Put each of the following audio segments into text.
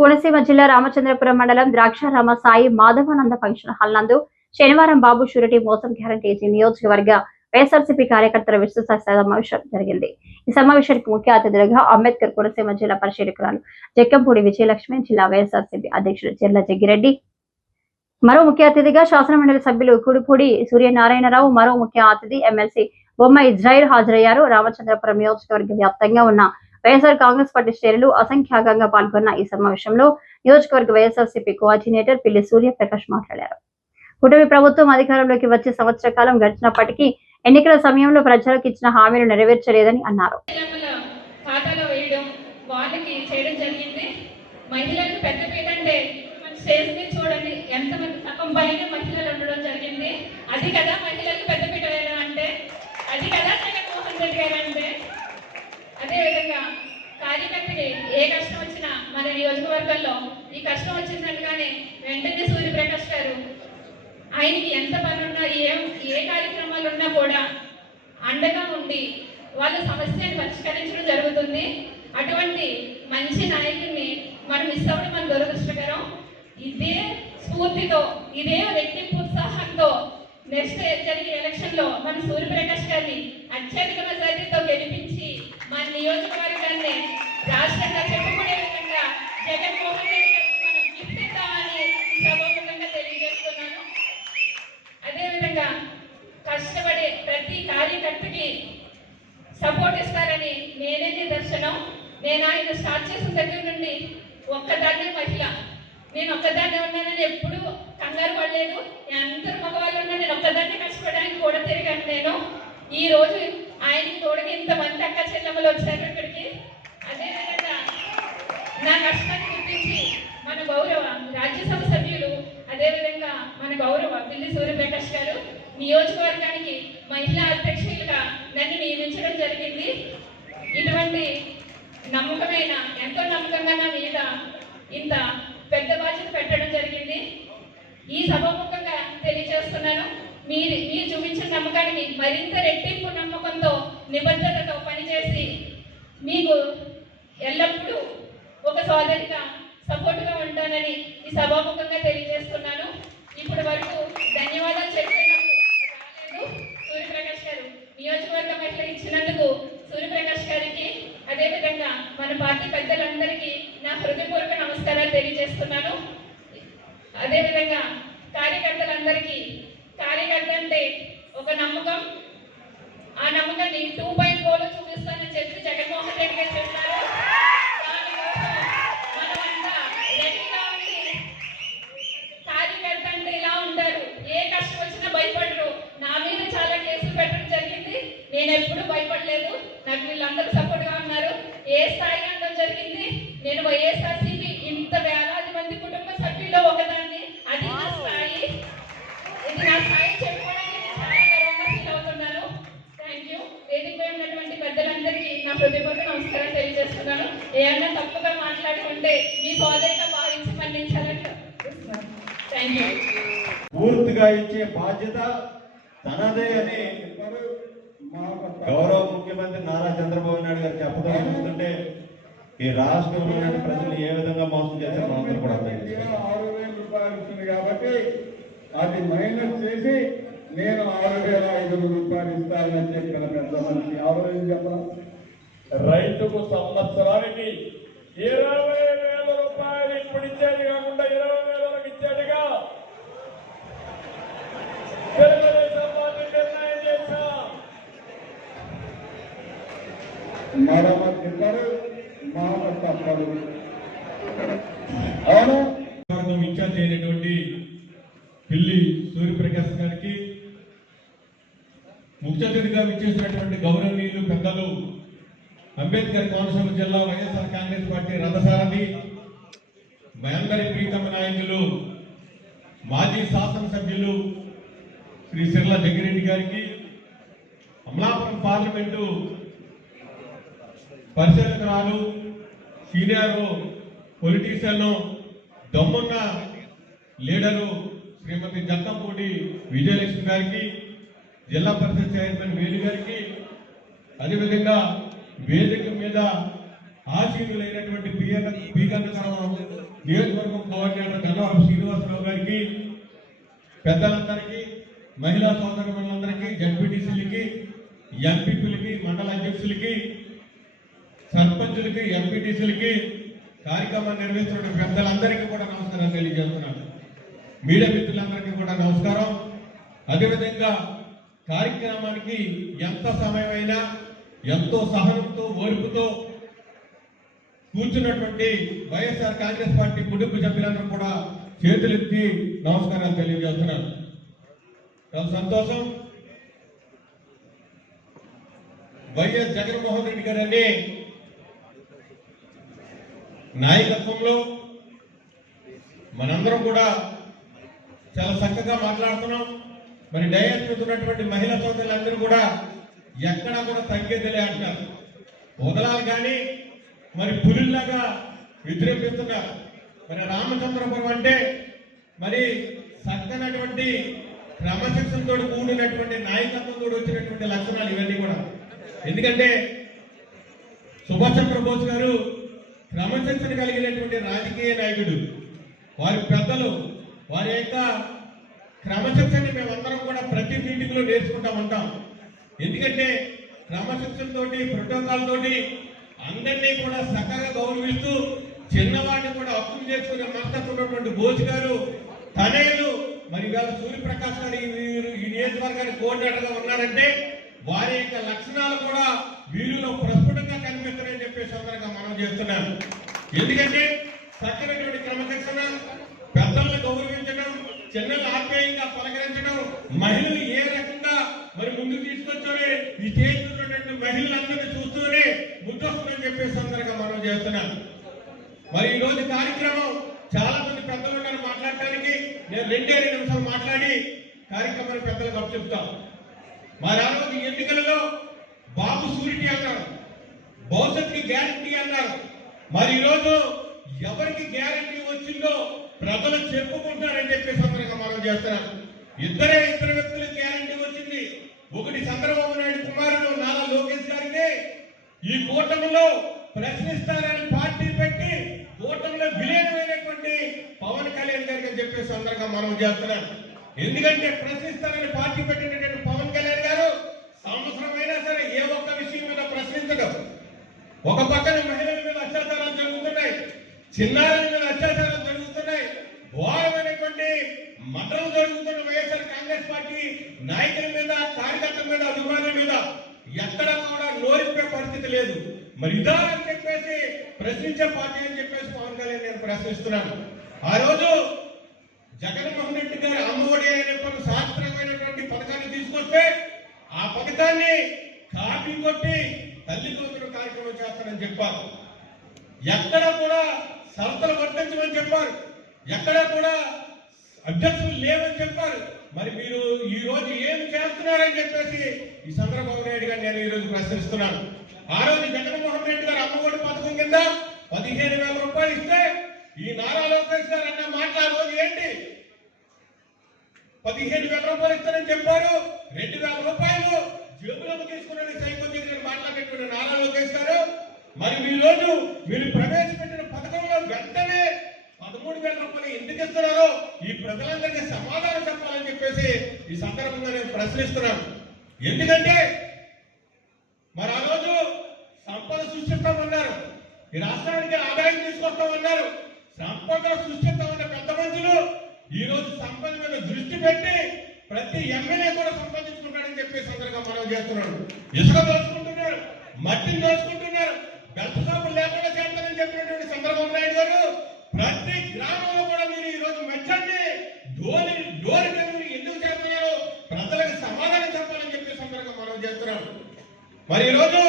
కోనసీమ జిల్లా రామచంద్రపురం మండలం Draksharama Sai Madhavananda function hall నందు శనివారం బాబు షూరిటీ మోసం గ్యారంటీ నియోజకవర్గ వైఎస్ఆర్సీపీ కార్యకర్తల విస్తృత సమావేశం జరిగింది. ఈ సమావేశానికి ముఖ్య అతిథులుగా అంబేద్కర్ కోనసీమ జిల్లా పరిశీలకురాలు జక్కంపూడి విజయలక్ష్మి జిల్లా వైఎస్ఆర్సీపీ అధ్యక్షుడు జిల్లా జగ్గిరెడ్డి. మరో ముఖ్య అతిథిగా శాసనమండలి సభ్యులు కుడిపూడి సూర్యనారాయణరావు మరో ముఖ్య అతిథి ఎమ్మెల్సీ బొమ్మ ఇజ్రాయిల్ హాజరయ్యారు. రామచంద్రపురం నియోజకవర్గ వ్యాప్తంగా ఉన్న వైఎస్ఆర్ కాంగ్రెస్ పార్టీ శ్రేణులు అసంఖ్యాకంగా పాల్గొన్న ఈ సమావేశంలో నియోజకవర్గ వైఎస్ఆర్సీపీ కోఆర్డినేటర్ పిల్లి సూర్యప్రకాష్ మాట్లాడారు. కూటమి ప్రభుత్వం అధికారంలోకి వచ్చే సంవత్సర కాలం గడిచినప్పటికీ ఎన్నికల సమయంలో ప్రజలకు ఇచ్చిన హామీలు నెరవేర్చలేదని అన్నారు. వాళ్ళకి చేయడం జరిగింది. మహిళలకు పెద్ద అంటే స్టేజ్ మీద చూడండి ఎంతమంది సగం పైన మహిళలు ఉండడం జరిగింది. అది కదా మహిళలకు పెద్దపీట వేయడం అంటే అది కదా జగన్మోహన్ రెడ్డి గారు అంటే అదేవిధంగా కార్యకర్తకి ఏ కష్టం వచ్చినా మన నియోజకవర్గంలో ఈ కష్టం వచ్చిందనగానే వెంటనే సూర్యప్రకాష్ గారు ఆయనకి ఎంత పని ఉన్నా ఏ ఏ కార్యక్రమాలు ఉన్నా కూడా అండగా ఉండి వాళ్ళ సమస్యను పరిష్కరించడం జరుగుతుంది. అటువంటి మంచి నాయకుడిని మనం మిస్ అవ్వడం మన దురదృష్టకరం. ఇదే స్ఫూర్తితో ఇదే వ్యక్తి ఉత్సాహంతో నెక్స్ట్ జరిగే ఎలక్షన్లో మన సూర్యప్రకాష్ గారిని అత్యధిక మెజారిటీతో గెలిపి మన నియోజకవర్గాన్ని రాష్ట్రంగా చెప్పుకునే విధంగా జగన్మోహన్ రెడ్డి గారికి మనం గిఫ్ట్ ఇద్దామని ఈ తెలియజేస్తున్నాను. అదేవిధంగా కష్టపడే ప్రతి కార్యకర్తకి సపోర్ట్ ఇస్తారని నేనే నిదర్శనం. నేను ఆయన స్టార్ట్ చేసిన దగ్గర నుండి ఒక్కదాన్నే మహిళ. నేను ఒక్కదాన్నే ఉన్నానని ఎప్పుడూ కంగారు పడలేదు. అందరూ మగవాళ్ళు ఉన్నా నేను ఒక్కదాన్నే కష్టపడడానికి కూడా తిరిగాను నేను. ఈ రోజు ఆయనకి తోడుగా ఇంతమంది అక్క చెల్లెమ్మలు వచ్చారు ఇక్కడికి. అదేవిధంగా నా కష్టాన్ని గుర్తించి మన గౌరవ రాజ్యసభ సభ్యులు అదేవిధంగా మన గౌరవ పిల్లి సూర్యప్రకాష్ గారు నియోజకవర్గానికి మహిళా అధ్యక్షులుగా నన్ను నియమించడం జరిగింది. ఇటువంటి నమ్మకమైన ఎంతో నమ్మకంగా నా మీద ఇంత పెద్ద బాధ్యత పెట్టడం జరిగింది. ఈ సభాముఖంగా తెలియజేస్తున్నాను. మీరు మీరు చూపించిన నమ్మకానికి మరింత రెట్టింపు నమ్మకంతో నిబద్ధతతో పనిచేసి మీకు ఎల్లప్పుడూ ఒక సోదరిగా సపోర్టుగా ఉంటానని ఈ సభాముఖంగా తెలియజేస్తున్నాను. ఇప్పటి వరకు ధన్యవాదాలు చెప్పినందుకు రాలేదు సూర్యప్రకాష్ గారు. నియోజకవర్గ మహిళ ఇచ్చినందుకు సూర్యప్రకాష్ గారికి అదేవిధంగా మన పార్టీ పెద్దలందరికీ నా హృదయపూర్వక నమస్కారాలు తెలియజేస్తున్నాను. అదేవిధంగా కార్యకర్తలందరికీ కార్యకర్త అంటే ఒక నమ్మకం. ఆ నమ్మకాన్ని టూ పాయింట్ ఫోర్లో చూపిస్తానని చెప్పి జగన్మోహన్ రెడ్డి గారు చెప్పారు. దానికోసం మనమంతా రెడీగా కార్యకర్త అంటే ఇలా ఉంటారు. ఏ కష్టం వచ్చినా భయపడరు. నా మీద చాలా కేసులు పెట్టడం జరిగింది. నేను ఎప్పుడు భయపడలేదు. నాకు వీళ్ళందరూ హృదయపూర్వక నమస్కారం తెలియజేస్తున్నాను. ఏమన్నా తప్పుగా మాట్లాడుకుంటే మీ సోదరిగా భావించి మన్నించాలని పూర్తిగా ఇచ్చే బాధ్యత తనదే అని గౌరవ ముఖ్యమంత్రి నారా చంద్రబాబు నాయుడు గారు చెప్పడం చూస్తుంటే ఈ రాష్ట్రంలో ప్రజలు ఏ విధంగా మోసం చేశారో కూడా. ఆరు వేల రూపాయలు ఇస్తుంది కాబట్టి అది మైనస్ చేసి నేను ఆరు వేల ఐదు రూపాయలు ఇస్తానని చెప్పిన పెద్ద మనిషి. ఆరు వేలు చెప్పరా రైతుకు సంవత్సరానికి ఇరవై వేల రూపాయలు ఇప్పుడు ఇచ్చేది కాకుండా ఇరవై వేల వరకు ఇచ్చేట్టుగా తెలుగుదేశం పార్టీ నిర్ణయం చేశాం. ఇద్దరు మాట తప్పదు అవును. వర్గం ఇన్ఛార్జ్ అయినటువంటి పిల్లి సూర్యప్రకాశ్ గారికి ముఖ్య అతిథిగా విచ్చేసినటువంటి గౌరవనీయులు పెద్దలు అంబేద్కర్ కోనసీమ జిల్లా వైఎస్ఆర్ కాంగ్రెస్ పార్టీ రథసారథి. మా అందరి ప్రీతమ నాయకులు మాజీ శాసనసభ్యులు శ్రీ సిర్ల జగ్గిరెడ్డి గారికి అమలాపురం పార్లమెంటు పరిశీలకురాలు సీనియర్ పొలిటీషియన్ దమ్మున్న లీడరు శ్రీమతి జక్కంపూడి విజయలక్ష్మి గారికి జిల్లా పరిషత్ చైర్మన్ వేలు గారికి అదేవిధంగా వేదిక మీద ఆశీనులైనటువంటి పీగన్న నియోజకవర్గం కోఆర్డినేటర్ గన్నవరం శ్రీనివాసరావు గారికి పెద్దలందరికీ మహిళా సోదరులందరికీ జడ్పీటీసీలకి ఎంపీపీలకి మండల అధ్యక్షులకి సర్పంచులకి ఎంపీటీసీలకి కార్యక్రమాన్ని నిర్వహిస్తున్న పెద్దలందరికీ కూడా నమస్కారం తెలియజేస్తున్నాను. మీడియా మిత్రులందరికీ కూడా నమస్కారం. అదేవిధంగా కార్యక్రమానికి ఎంత సమయమైనా ఎంతో సహనంతో ఓర్పుతో కూర్చున్నటువంటి వైఎస్ఆర్ కాంగ్రెస్ పార్టీ కుటుంబ సభ్యులందరూ కూడా చేతులెత్తి నమస్కారాలు తెలియజేస్తున్నాను చాలా సంతోషం. వైఎస్ జగన్మోహన్ రెడ్డి గారని నాయకత్వంలో మనందరం కూడా చాలా చక్కగా మాట్లాడుతున్నాం. మరి డయాస్ ఉన్నటువంటి మహిళా సోదరులందరూ కూడా ఎక్కడ కూడా తగ్గేదిలే అంటారు. వదలాలి కానీ మరి పులిలాగా వ్యతిరేపిస్తున్నారు మరి రామచంద్రపురం అంటే మరి చక్కనటువంటి క్రమశిక్షణతో కూడినటువంటి నాయకత్వంతో వచ్చినటువంటి లక్షణాలు ఇవన్నీ కూడా. ఎందుకంటే సుభాష్ చంద్రబోస్ గారు క్రమశిక్షణ కలిగినటువంటి రాజకీయ నాయకుడు. వారి పెద్దలు వారి యొక్క క్రమశిక్షణని మేమందరం కూడా ప్రతి మీటింగ్లో నేర్చుకుంటామంటాం. ఉంటాం ఎందుకంటే క్రమశిక్షణ ప్రోటోకాల్ తోటి అందరినీ కూడా చక్కగా గౌరవిస్తూ చిన్నవాడిని కూడా అప్పులు చేసుకునే మాట్లాడుతున్నటువంటి ఉన్నటువంటి గారు తనయులు. మరి ఇవాళ సూర్యప్రకాష్ గారు ఈ వీరు ఈ నియోజకవర్గానికి కోఆర్డినేటర్గా ఉన్నారంటే వారి యొక్క లక్షణాలు కూడా వీరిలో ప్రస్ఫుటంగా కనిపిస్తున్నాయని చెప్పేసి సందర్భంగా మనం చేస్తున్నాను ఎందుకంటే చక్కనటువంటి క్రమశిక్షణ పెద్దలను గౌరవించడం చిన్నలు ఆప్యాయంగా పలకరించడం మహిళలు ఏ రకంగా మరి ముందు తీసుకొచ్చే ఈ స్టేజ్ ఉన్నటువంటి మహిళలందరినీ చూస్తూనే ముద్దొస్తుందని చెప్పేసి సందర్భంగా మనం చేస్తున్నాం మరి ఈ రోజు కార్యక్రమం చాలా మంది పెద్దలు ఉన్నారు మాట్లాడటానికి. నేను రెండే రెండు నిమిషాలు మాట్లాడి కార్యక్రమాన్ని పెద్దలకు అప్పు చెప్తాం మరి ఆ రోజు ఎన్నికలలో బాబు సూరిటీ అన్నారు. భవిష్యత్తుకి గ్యారంటీ అన్నారు. మరి ఈరోజు ఎవరికి గ్యారంటీ వచ్చిందో ప్రజలు చెప్పుకుంటారని చెప్పే సందర్భంగా మనం చేస్తున్నాం ఇద్దరే ఇద్దరు వ్యక్తులకు గ్యారంటీ వచ్చింది. ఒకటి చంద్రబాబు నాయుడు కుమారుడు నారా లోకేష్ గారిని ఈ కూటమిలో ప్రశ్నిస్తారని పార్టీ పెట్టి కూటమిలో విలీనమైనటువంటి పవన్ కళ్యాణ్ గారికి అని చెప్పేసి సందర్భంగా మనం చేస్తున్నాం ఎందుకంటే ప్రశ్నిస్తారని పార్టీ పెట్టినటువంటి పవన్ కళ్యాణ్ గారు సంవత్సరమైనా సరే ఏ ఒక్క విషయం మీద ప్రశ్నించడం. ఒక పక్కన మహిళల మీద అత్యాచారాలు జరుగుతున్నాయి. చిన్నారని మీద అత్యాచారాలు జరుగుతున్నాయి ఘోరమైనటువంటి మతం జరుగుతున్న వైఎస్ఆర్ కాంగ్రెస్ పార్టీ నాయకుల మీద కార్యకర్తల మీద అభిమానుల మీద ఎక్కడ కూడా నోరిప్పే పరిస్థితి లేదు మరి ఇదా అని చెప్పేసి ప్రశ్నించే పార్టీ అని చెప్పేసి పవన్ కళ్యాణ్ నేను ప్రశ్నిస్తున్నాను ఆ రోజు జగన్మోహన్ రెడ్డి గారు అమ్మఒడి అనేటువంటి శాస్త్రమైనటువంటి పథకాన్ని తీసుకొస్తే ఆ పథకాన్ని కాపీ కొట్టి తల్లి కూతురు కార్యక్రమం చేస్తానని చెప్పారు. ఎక్కడ కూడా సంస్థలు వర్తించమని చెప్పారు. ఎక్కడ కూడా అభ్యర్థులు లేవని చెప్పారు. మరి మీరు ఈ రోజు ఏం చేస్తున్నారని చెప్పేసి ఈ చంద్రబాబు నాయుడు గారు నేను ఈ రోజు ప్రశ్నిస్తున్నాను. ఆ రోజు జగన్మోహన్ రెడ్డి గారు అమ్మఒడి పథకం కింద పదిహేను వేల రూపాయలు ఇస్తే ఈ నారా లోకేష్ గారు అన్న మాట ఆ రోజు ఏంటి? పదిహేను వేల రూపాయలు ఇస్తారని చెప్పారు. రెండు వేల రూపాయలు జేబులోకి తీసుకున్న సైకో దగ్గర మాట్లాడేటువంటి నారా లోకేష్ గారు. మరి ఈ రోజు మీరు ప్రవేశపెట్టిన పథకంలో వెంటనే పదమూడు వేల రూపాయలు ఎందుకు ఇస్తున్నారో ఈ ప్రజలందరికీ సమాధానం చెప్పాలని చెప్పేసి ఈ సందర్భంగా నేను ప్రశ్నిస్తున్నాను. ఎందుకంటే మరి ఆ రోజు సంపద సృష్టిస్తామన్నారు. ఈ రాష్ట్రానికి ఆదాయం తీసుకొస్తామన్నారు. సంపద సృష్టిస్తామన్న పెద్ద మనుషులు ఈ రోజు సంపద మీద దృష్టి పెట్టి ప్రతి ఎమ్మెల్యే కూడా సంపాదించుకుంటాడని చెప్పి సందర్భంగా మనం చేస్తున్నాడు. ఇసుక దోచుకుంటున్నారు మట్టిని దోచుకుంటున్నారు బెల్ట్ షాపులు లేకుండా చేస్తారని చెప్పినటువంటి చంద్రబాబు నాయుడు గారు ప్రతి గ్రామంలో కూడా మీరు ఈ రోజు మెచ్చండి డోలి డోలి మీరు ఎందుకు చేస్తున్నారు? ప్రజలకు సమాధానం చెప్పాలని చెప్పి సందర్భంగా మనం చేస్తున్నాం మరి ఈరోజు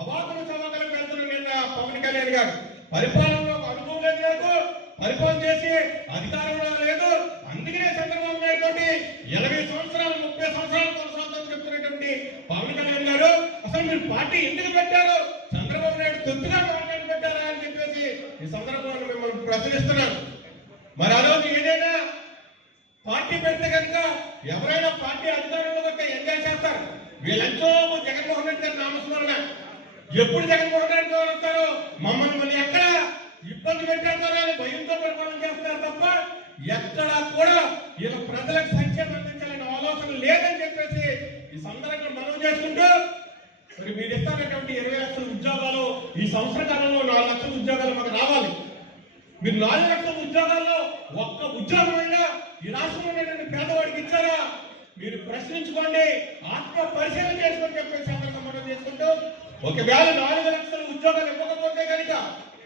అవాకులు చవాకులు పెడుతున్న నిన్న పవన్ కళ్యాణ్ గారు. పరిపాలనలో అనుభవం లేదు నాకు. పరిపాలన చేసి అధికారంలో లేదు. అందుకనే చంద్రబాబు నాయుడు తోటి ఇరవై సంవత్సరాలు ముప్పై సంవత్సరాలు కొనసాగుతాం చెప్తున్నటువంటి పవన్ కళ్యాణ్ గారు అసలు మీరు పార్టీ ఎందుకు పెట్టారు? చంద్రబాబు నాయుడు తొత్తుగా పవన్ కళ్యాణ్ పెట్టారా అని చెప్పేసి ఈ సందర్భంలో మిమ్మల్ని ప్రశ్నిస్తున్నాను మరి ఆ రోజు ఏదైనా పార్టీ పెడితే కనుక ఎవరైనా పార్టీ అధికారంలో ఎంజాయ్ చేస్తారు. వీళ్ళెంతో జగన్మోహన్ రెడ్డి గారి నామస్మరణ. ఎప్పుడు జగన్మోహన్ రెడ్డి గారు వస్తారో మమ్మల్ని మళ్ళీ ఎక్కడ ఇబ్బంది పెట్టేస్తారో భయంతో భయంతో చేస్తున్నారు తప్ప ఎక్కడా కూడా వీళ్ళ ప్రజలకు సంక్షేమం అందించాలనే ఆలోచన లేదని చెప్పేసి ఈ సందర్భంగా మనం చేసుకుంటూ మరి మీరు ఇస్తానటువంటి ఇరవై లక్షల ఉద్యోగాలు ఈ సంవత్సర కాలంలో నాలుగు లక్షల ఉద్యోగాలు మాకు రావాలి. మీరు నాలుగు లక్షల ఉద్యోగాల్లో ఒక్క ఉద్యోగమైనా ఈ రాష్ట్రంలో ఉన్నటువంటి పేదవాడికి ఇచ్చారా? మీరు ప్రశ్నించుకోండి ఆత్మ పరిశీలన చేసుకొని చెప్పేసి సందర్భంగా మనం చేసుకుంటూ ఒకవేళ నాలుగు లక్షల ఉద్యోగాలు ఇవ్వకపోతే కనుక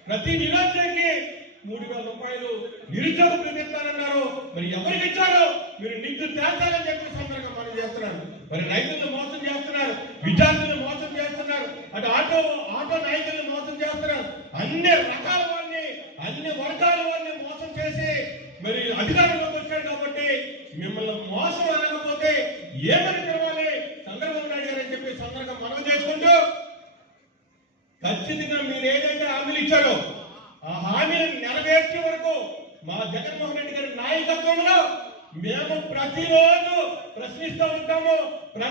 ప్రతి నిరాశకి మూడు వేల రూపాయలు నిరుద్యోగ ప్రతిస్తానన్నారు మరి ఎవరికి ఇచ్చారు? మీరు నిగ్గు తేల్చాలని చెప్పి సందర్భంగా మనం చేస్తున్నారు. మరి రైతులను మోసం చేస్తున్నారు. విద్యార్థులను మోసం చేస్తున్నారు. అటు ఆటో ఆటో నాయకులను మోసం చేస్తున్నారు. అన్ని రకాల వారిని అన్ని వర్గాల వారిని మోసం చేసి మరి అధికారులు వచ్చారు కాబట్టి మిమ్మల్ని మోసం అనకపోతే ఏమని పిలవాలి చంద్రబాబు నాయుడు గారు అని చెప్పి సందర్భంగా మనం చేసుకుంటూ ఖచ్చితంగా మీరు ఏదైతే హామీలు ఇచ్చారో ఆ హామీలను నెరవేర్చే వరకు మా జగన్మోహన్ రెడ్డి గారి నాయకత్వంలో మేము ప్రతిరోజు ప్రశ్నిస్తూ ఉంటాము